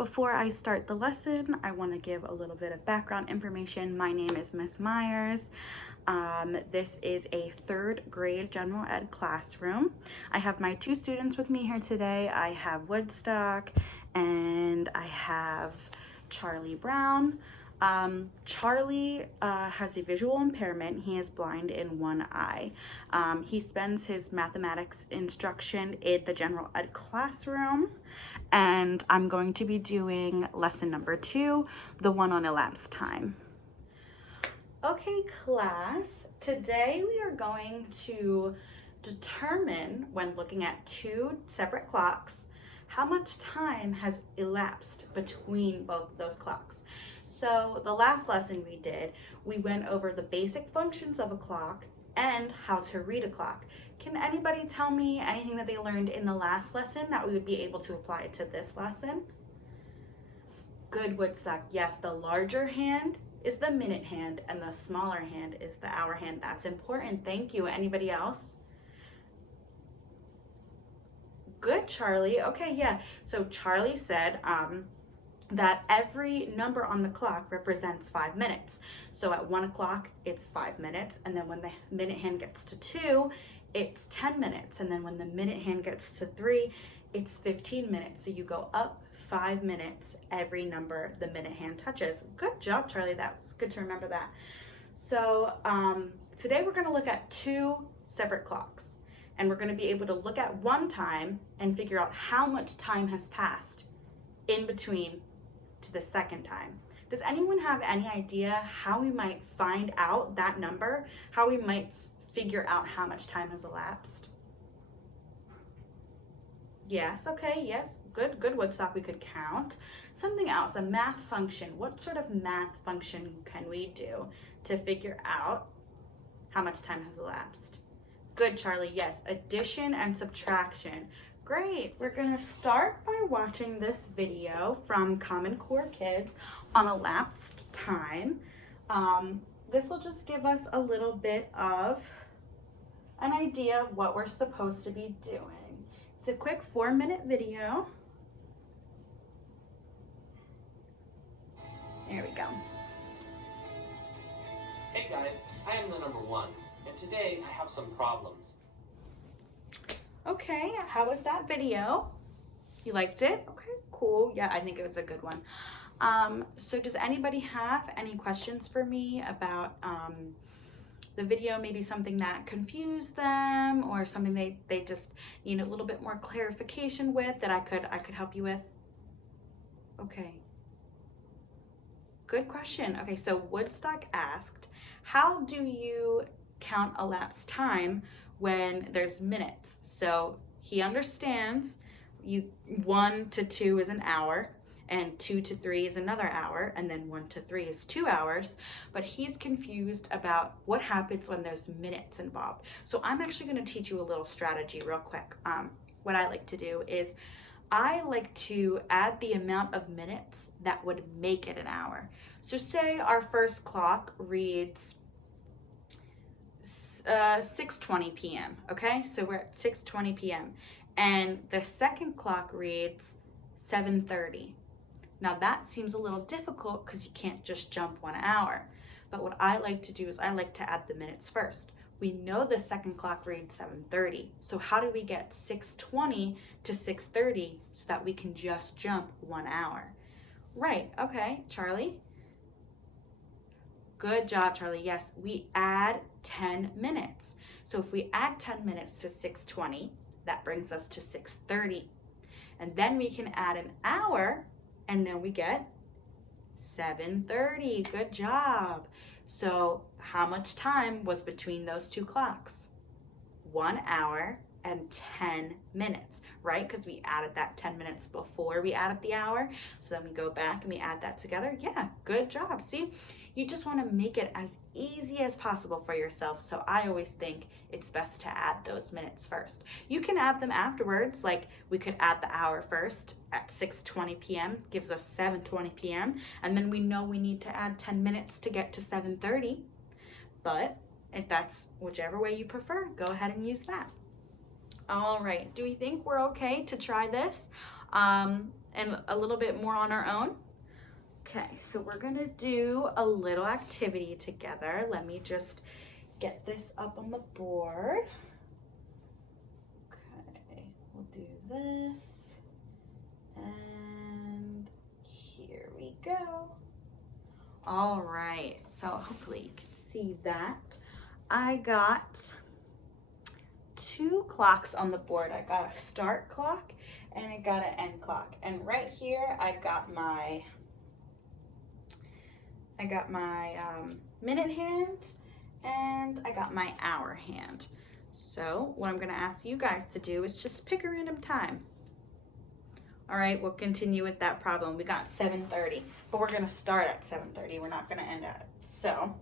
Before I start the lesson, I want to give a little bit of background information. My name is Miss Myers. This is a third grade general ed classroom. I have my two students with me here today. I have Woodstock and I have Charlie Brown. Charlie has a visual impairment. He is blind in one eye. He spends his mathematics instruction in the general ed classroom, and I'm going to be doing lesson number 2, the one on elapsed time. Okay, class, today we are going to determine, when looking at two separate clocks, how much time has elapsed between both of those clocks. So the last lesson we went over the basic functions of a clock and how to read a clock. Can anybody tell me anything that they learned in the last lesson that we would be able to apply to this lesson? Good, Woodstock. Yes, the larger hand is the minute hand and the smaller hand is the hour hand. That's important. Thank you. Anybody else? Good, Charlie. Okay, yeah. So Charlie said that every number on the clock represents 5 minutes. So at 1 o'clock, it's 5 minutes. And then when the minute hand gets to 2, it's 10 minutes. And then when the minute hand gets to 3, it's 15 minutes. So you go up 5 minutes every number the minute hand touches. Good job, Charlie. That was good to remember that. So today we're going to look at two separate clocks. And we're going to be able to look at one time and figure out how much time has passed in between to the second time. Does anyone have any idea how we might find out that number? How we might figure out how much time has elapsed? Yes, okay, yes, good, Woodstock, we could count. Something else, a math function. What sort of math function can we do to figure out how much time has elapsed? Good, Charlie, yes, addition and subtraction. Great, we're gonna start by watching this video from Common Core Kids on elapsed time. This will just give us a little bit of an idea of what we're supposed to be doing. It's a quick 4-minute video. There we go. Hey guys, I am the number 1, and today I have some problems. Okay, how was that video? You liked it? Okay, cool. Yeah, I think it was a good one. So does anybody have any questions for me about the video, maybe something that confused them or something they just need a little bit more clarification with that I could help you with? Okay. Good question. Okay, so Woodstock asked, how do you count elapsed time when there's minutes? So he understands 1 to 2 is an hour, and 2 to 3 is another hour, and then 1 to 3 is 2 hours, but he's confused about what happens when there's minutes involved. So I'm actually going to teach you a little strategy real quick. What I like to do is I like to add the amount of minutes that would make it an hour. So say our first clock reads 6:20 p.m. Okay, so we're at 6:20 p.m. and the second clock reads 7:30. Now that seems a little difficult because you can't just jump 1 hour. But what I like to do is I like to add the minutes first. We know the second clock reads 7:30. So how do we get 6:20 to 6:30 so that we can just jump 1 hour? Right, okay, Charlie. Good job, Charlie. Yes, we add 10 minutes. So if we add 10 minutes to 6:20, that brings us to 6:30. And then we can add an hour, and then we get 7:30. Good job. So how much time was between those two clocks? 1 hour and 10 minutes, right? Because we added that 10 minutes before we added the hour. So then we go back and we add that together. Yeah, good job. See, you just want to make it as easy as possible for yourself. So I always think it's best to add those minutes first. You can add them afterwards. Like we could add the hour first at 6:20 p.m. gives us 7:20 p.m. And then we know we need to add 10 minutes to get to 7:30. But if that's whichever way you prefer, go ahead and use that. All right, do we think we're okay to try this? and a little bit more on our own? Okay, so we're gonna do a little activity together. Let me just get this up on the board. Okay, we'll do this. And here we go. All right, so hopefully you can see that. I got 2 clocks on the board. I got a start clock and I got an end clock. And right here, I got my minute hand and I got my hour hand. So what I'm gonna ask you guys to do is just pick a random time. All right, we'll continue with that problem. We got 7:30, but we're gonna start at 7:30. We're not gonna end at it. So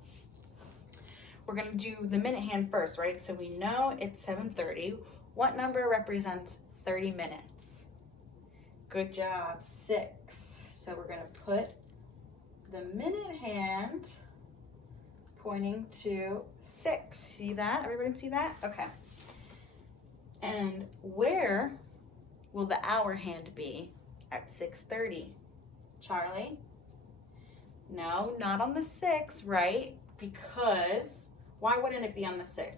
we're gonna do the minute hand first, right? So we know it's 7:30. What number represents 30 minutes? Good job, 6. So we're gonna put the minute hand pointing to 6. See that? Everybody see that? Okay. And where will the hour hand be at 6:30? Charlie? No, not on the 6, right? Because why wouldn't it be on the 6?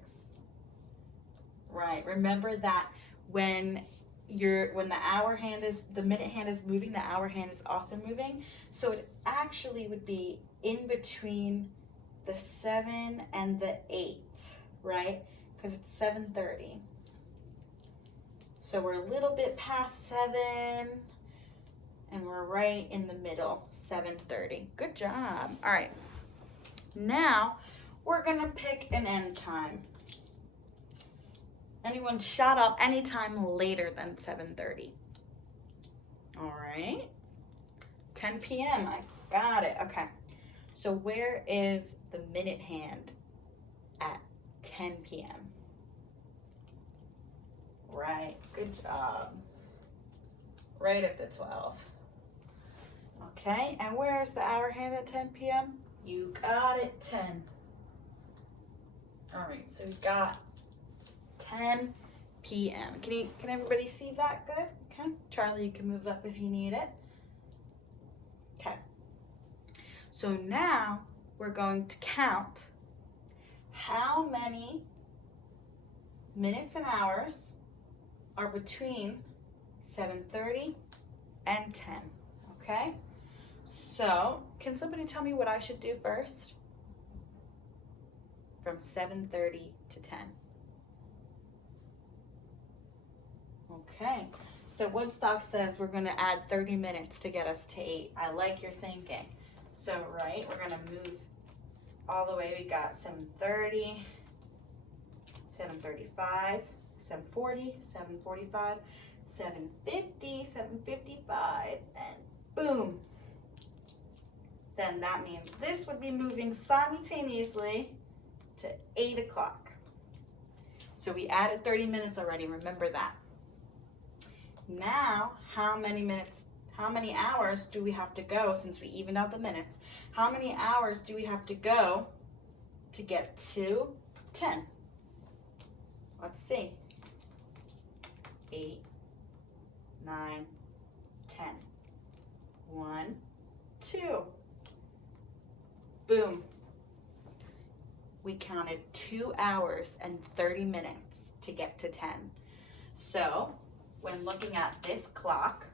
Right. Remember that when the hour hand is, the minute hand is moving, the hour hand is also moving. So it actually would be in between the 7 and the 8, right? Because it's 7:30. So we're a little bit past 7 and we're right in the middle, 7:30. Good job. All right. Now we're gonna pick an end time. Anyone shout out any time later than 7:30? All right. 10 p.m. I got it. Okay. So where is the minute hand at 10 p.m.? Right. Good job. Right at the 12. Okay. And where's the hour hand at 10 p.m.? You got it. 10. All right. So we got 10 p.m. Can everybody see that good? Okay. Charlie, you can move up if you need it. Okay. So now we're going to count how many minutes and hours are between 7:30 and 10. Okay? So, can somebody tell me what I should do first? From 7:30 to 10. Okay, so Woodstock says we're gonna add 30 minutes to get us to 8. I like your thinking. So, right, we're gonna move all the way. We got 7:30, 7:35, 7:40, 7:45, 7:50, 7:55, and boom. Then that means this would be moving simultaneously to 8 o'clock. So we added 30 minutes already, remember that. Now, how many hours do we have to go since we evened out the minutes? How many hours do we have to go to get to 10? Let's see. 8, 9, 10. 1, 2. Boom. We counted 2 hours and 30 minutes to get to 10. So, when looking at this clock,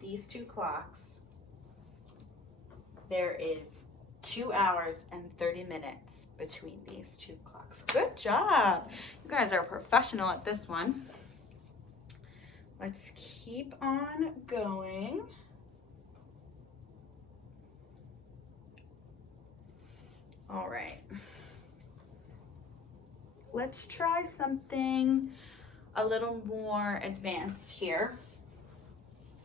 these 2 clocks, there is 2 hours and 30 minutes between these 2 clocks. Good job. You guys are professional at this one. Let's keep on going. All right. Let's try something a little more advanced here.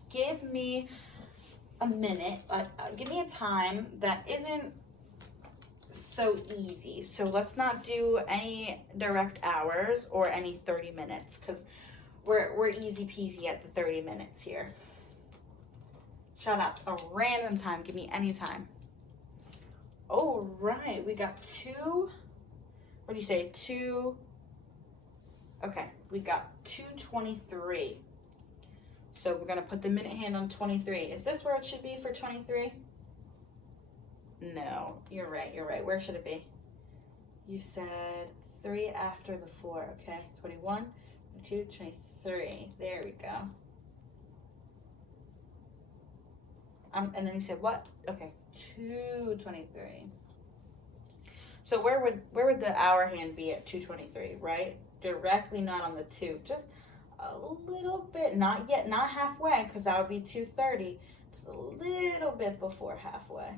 Give me a minute, give me a time that isn't so easy. So let's not do any direct hours or any 30 minutes because we're easy peasy at the 30 minutes here. Shout out a random time, give me any time. All right, we got 2. What do you say? 2. Okay, we got 2:23. So we're gonna put the minute hand on 23. Is this where it should be for 23? No, you're right. Where should it be? You said 3 after the 4, okay? 21, 22, 23. There we go. And then you said what? Okay, 2:23. So where would the hour hand be at 2:23, right? Directly not on the 2, just a little bit, not yet, not halfway, because that would be 2:30. Just a little bit before halfway.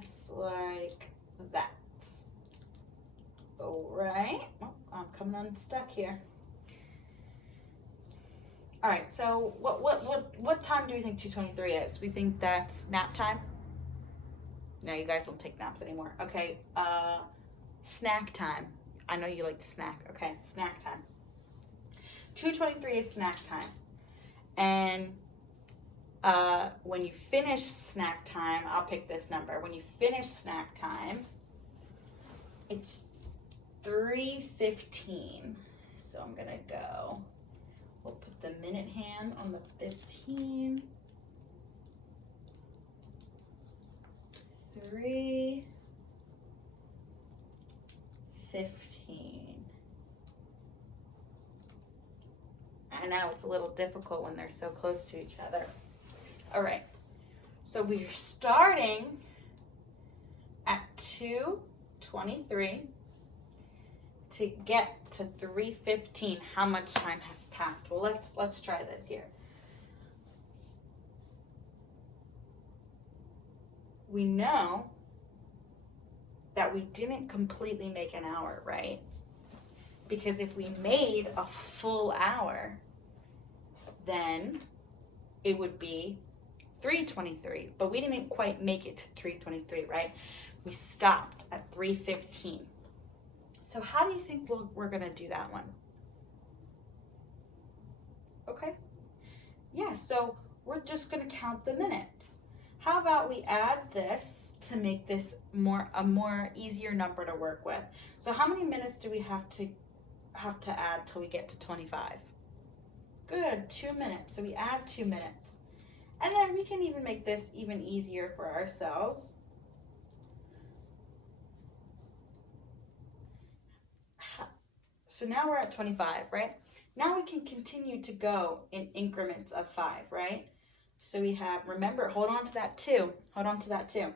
Just like that. All right. Oh, I'm coming unstuck here. All right. So what time do we think 2:23 is? We think that's nap time. No, you guys don't take naps anymore. Okay. Snack time. I know you like to snack. Okay, snack time. 2:23 is snack time, and when you finish snack time, I'll pick this number. When you finish snack time, it's 3:15. So I'm gonna go. We'll put the minute hand on the 15. 3:15. I know it's a little difficult when they're so close to each other. All right, so we're starting at 2:23 to get to 3:15. How much time has passed? Well, let's try this here. We know that we didn't completely make an hour, right? Because if we made a full hour, then it would be 3:23, but we didn't quite make it to 3:23, right? We stopped at 3:15. So how do you think we're gonna do that one? Okay, yeah, so we're just gonna count the minutes. How about we add this to make this a more easier number to work with? So how many minutes do we have to add till we get to 25? Good, 2 minutes. So we add 2 minutes. And then we can even make this even easier for ourselves. So now we're at 25, right? Now we can continue to go in increments of 5, right? So we have, remember, hold on to that 2. Hold on to that 2.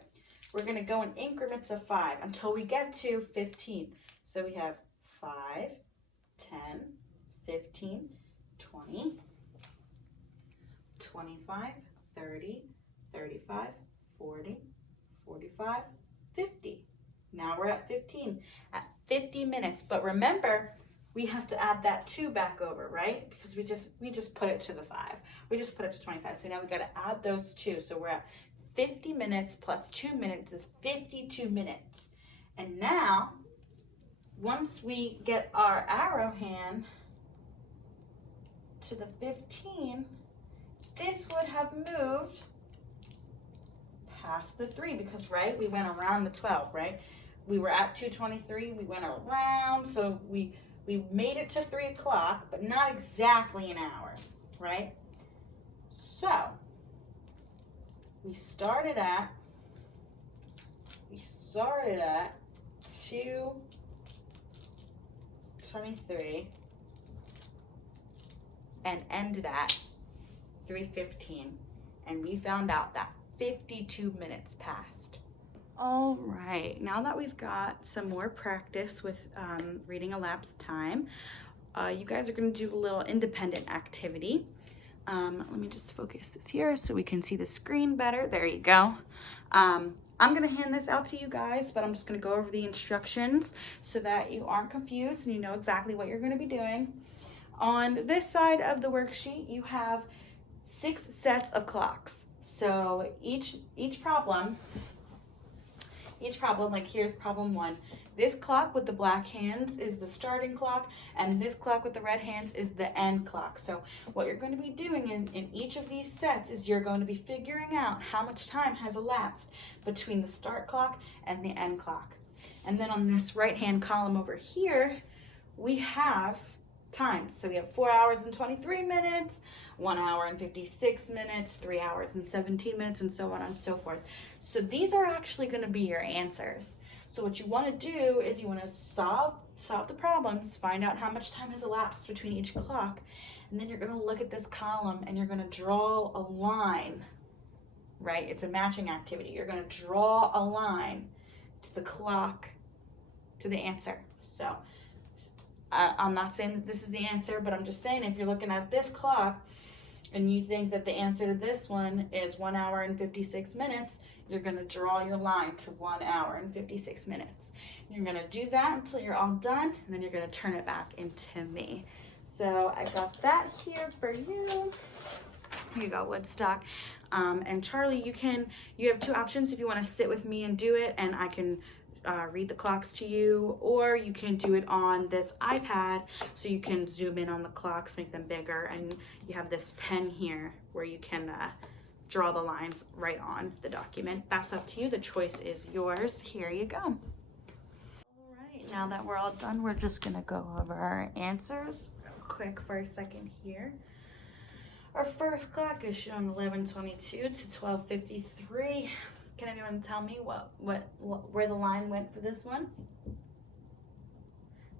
We're going to go in increments of 5 until we get to 15. So we have 5, 10, 15, 20, 25, 30, 35, 40, 45, 50. Now we're at 15, at 50 minutes. But remember, we have to add that 2 back over, right? Because we just put it to the 5. We just put it to 25. So now we got to add those 2. So we're at 50 minutes plus 2 minutes is 52 minutes. And now, once we get our arrow hand to the 15, this would have moved past the 3 because, right, we went around the 12, right? We were at 2:23, we went around, so we made it to 3 o'clock, but not exactly an hour, right? So, we started at 2:23 and ended at 3:15, and we found out that 52 minutes passed. All right, now that we've got some more practice with reading elapsed time, you guys are going to do a little independent activity. Let me just focus this here so we can see the screen better. There you go. I'm going to hand this out to you guys, but I'm just going to go over the instructions so that you aren't confused and you know exactly what you're going to be doing. On this side of the worksheet, you have 6 sets of clocks. So each problem, like here's problem 1. This clock with the black hands is the starting clock, and this clock with the red hands is the end clock. So what you're going to be doing in each of these sets is you're going to be figuring out how much time has elapsed between the start clock and the end clock. And then on this right-hand column over here, we have times. So we have 4 hours and 23 minutes, 1 hour and 56 minutes, 3 hours and 17 minutes, and so on and so forth. So these are actually going to be your answers. So what you want to do is you want to solve the problems, find out how much time has elapsed between each clock, and then you're going to look at this column and you're going to draw a line, right? It's a matching activity. You're going to draw a line to the clock, to the answer. So I'm not saying that this is the answer, but I'm just saying if you're looking at this clock and you think that the answer to this one is 1 hour and 56 minutes, you're going to draw your line to 1 hour and 56 minutes. You're going to do that until you're all done, and then you're going to turn it back into me. So I got that here for you. Here you go, Woodstock. And Charlie, you have two options if you want to sit with me and do it, and I can read the clocks to you, or you can do it on this iPad, so you can zoom in on the clocks, make them bigger, and you have this pen here where you can draw the lines right on the document. That's up to you. The choice is yours. Here you go. All right, now that we're all done, we're just gonna go over our answers real quick for a second here. Our first clock is shown 11:22 to 12:53. Can anyone tell me where the line went for this one?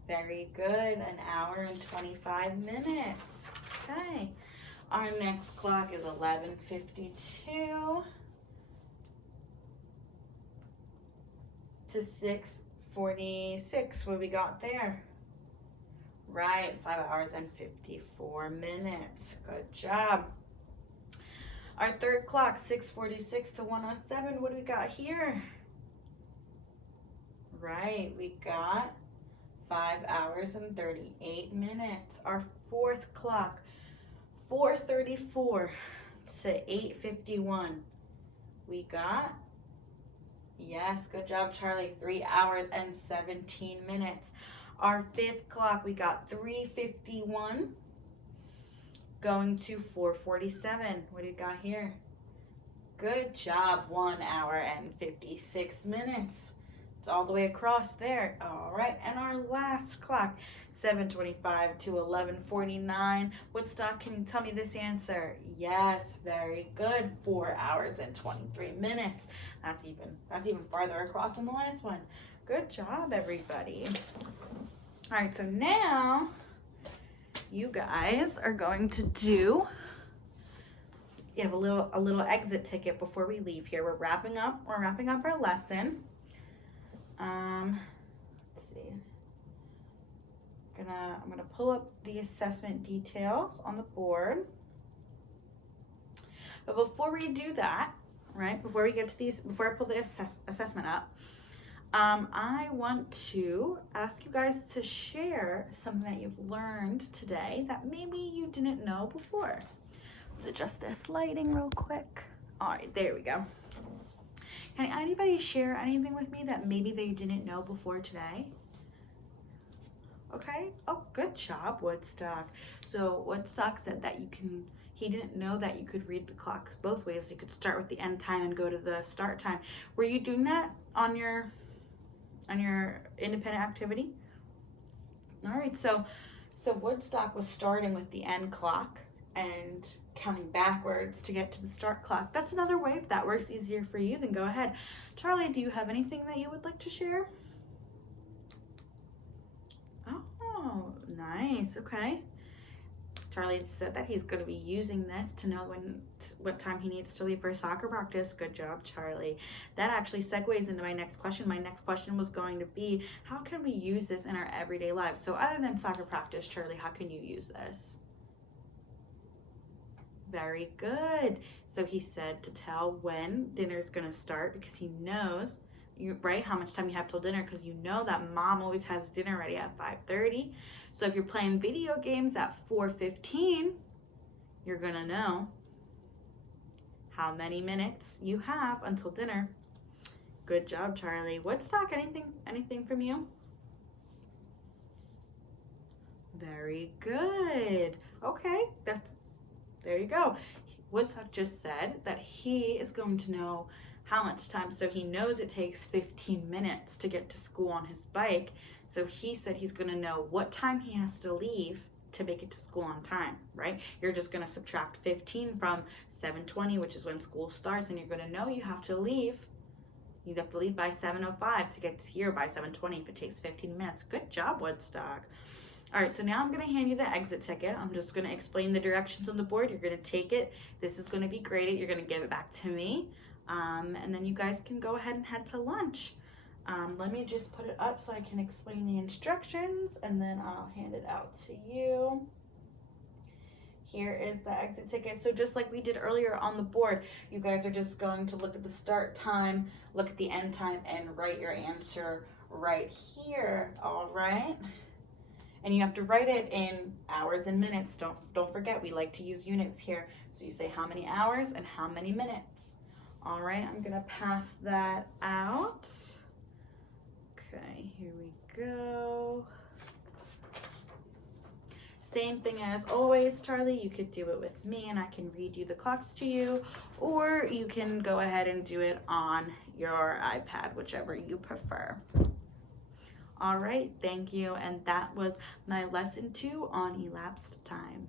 Very good, 1 hour and 25 minutes. Okay. Our next clock is 11:52 to 6:46. What we got there? Right, 5 hours and 54 minutes. Good job. Our third clock, 6:46 to 1:07. What do we got here? Right, we got 5 hours and 38 minutes. Our fourth clock, 4:34 to 8:51. We got, yes, good job, Charlie, 3 hours and 17 minutes. Our fifth clock, we got 3:51 going to 4:47. What do you got here? Good job, 1 hour and 56 minutes. It's all the way across there. All right, and our last clock, 7:25 to 11:49. Woodstock, can you tell me this answer? Yes, very good. 4 hours and 23 minutes. That's even farther across than the last one. Good job, everybody. All right, so now you guys are going to do, you have a little exit ticket before we leave here. We're wrapping up our lesson. Let's see. I'm gonna pull up the assessment details on the board. But before we do that, right, before we get to these, before I pull the assessment up, I want to ask you guys to share something that you've learned today that maybe you didn't know before. Let's adjust this lighting real quick. All right, there we go. Can anybody share anything with me that maybe they didn't know before today? Okay, oh, good job, Woodstock. So Woodstock said that he didn't know that you could read the clock both ways. You could start with the end time and go to the start time. Were you doing that on your independent activity? All right, so Woodstock was starting with the end clock and counting backwards to get to the start clock. That's another way. If that works easier for you, then go ahead. Charlie, do you have anything that you would like to share? Oh, nice. Okay. Charlie said that he's going to be using this to know what time he needs to leave for soccer practice. Good job, Charlie. That actually segues into my next question. My next question was going to be, how can we use this in our everyday lives? So other than soccer practice, Charlie, how can you use this? Very good. So he said to tell when dinner is going to start, because he knows, right, how much time you have till dinner, because you know that mom always has dinner ready at 5:30. So if you're playing video games at 4:15, you're going to know how many minutes you have until dinner. Good job, Charlie. Woodstock, anything from you? Very good. Okay, there you go. Woodstock just said that he is going to know how much time. So he knows it takes 15 minutes to get to school on his bike. So he said he's going to know what time he has to leave to make it to school on time, right? You're just going to subtract 15 from 7:20, which is when school starts, and you're going to know you have to leave. You have to leave by 7:05 to get here by 7:20 if it takes 15 minutes. Good job, Woodstock. All right, so now I'm going to hand you the exit ticket. I'm just going to explain the directions on the board. You're going to take it. This is going to be graded. You're going to give it back to me. And then you guys can go ahead and head to lunch. Let me just put it up so I can explain the instructions, and then I'll hand it out to you. Here is the exit ticket. So just like we did earlier on the board, you guys are just going to look at the start time, look at the end time, and write your answer right here, all right? And you have to write it in hours and minutes. Don't forget, we like to use units here. So you say how many hours and how many minutes. All right, I'm gonna pass that out. Okay, here we go. Same thing as always, Charlie. You could do it with me and I can read you the clocks to you, or you can go ahead and do it on your iPad, whichever you prefer. All right, thank you. And that was my lesson 2 on elapsed time.